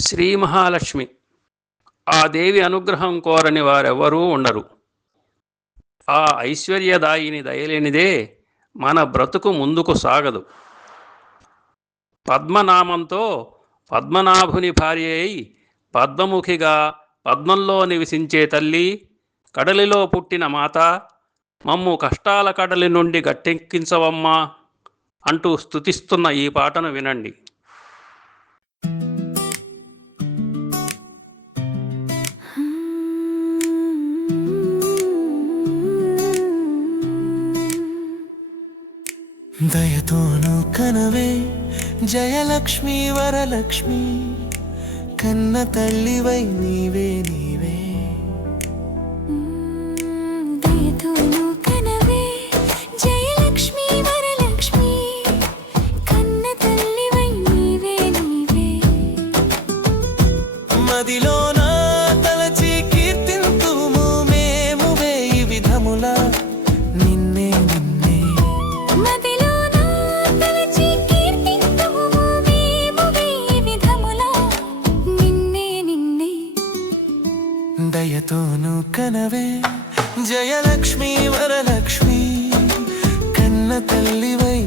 శ్రీ మహాలక్ష్మి. ఆ దేవి అనుగ్రహం కోరని వారెవరూ ఉండరు. ఆ ఐశ్వర్యదాయిని దయలేనిదే మన బ్రతుకు ముందుకు సాగదు. పద్మనామంతో పద్మనాభుని భార్య అయి పద్మముఖిగా పద్మంలో నివసించే తల్లి కడలిలో పుట్టిన మాత మమ్ము కష్టాల కడలి నుండి గట్టెక్కించవమ్మా అంటూ స్తుతిస్తున్న ఈ పాటను వినండి. దయతోను కనవే జయలక్ష్మి వరలక్ష్మి కన్న తల్లివై నీవే నీవే. దయతోను కనవే. జయలక్ష్మి వరలక్ష్మి కన్న తల్లివై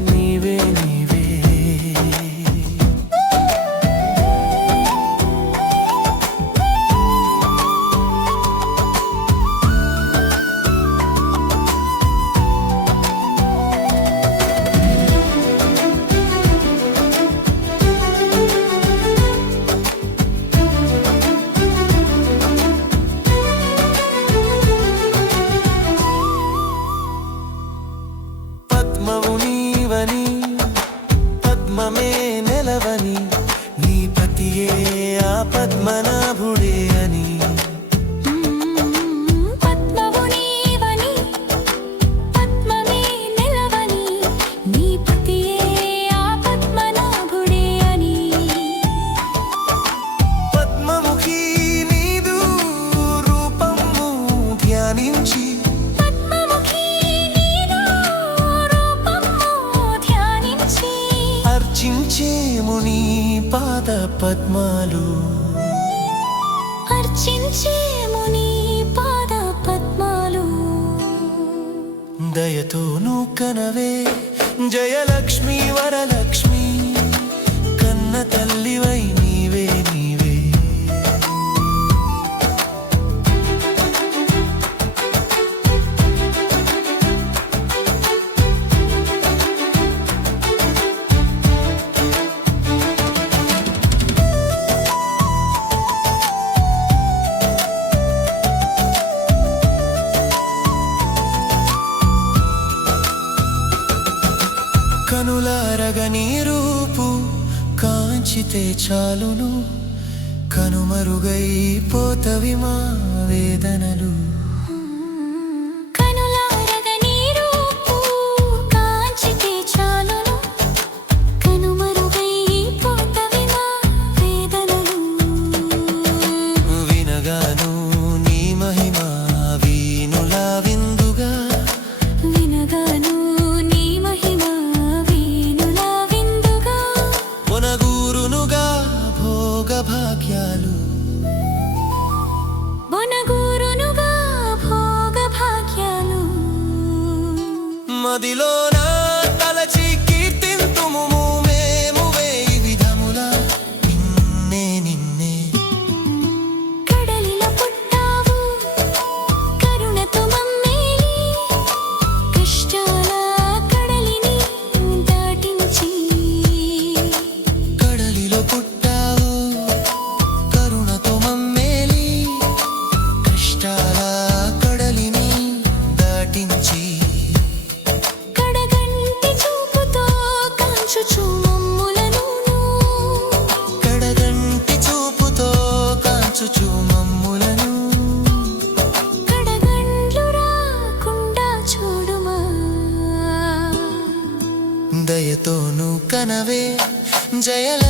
అర్చించేము నీ పాద పద్మాలు. అర్చించేము నీ పాద పద్మాలు. దయతోను కనవే జయలక్ష్మి వరలక్ష్మి కన్న తల్లివై కనులారగ రూపు కాంచితే చాలును. కనుమరుగై పోతవి మా వేదనలు. ಭಾಗ್ಯಾಲು కనవే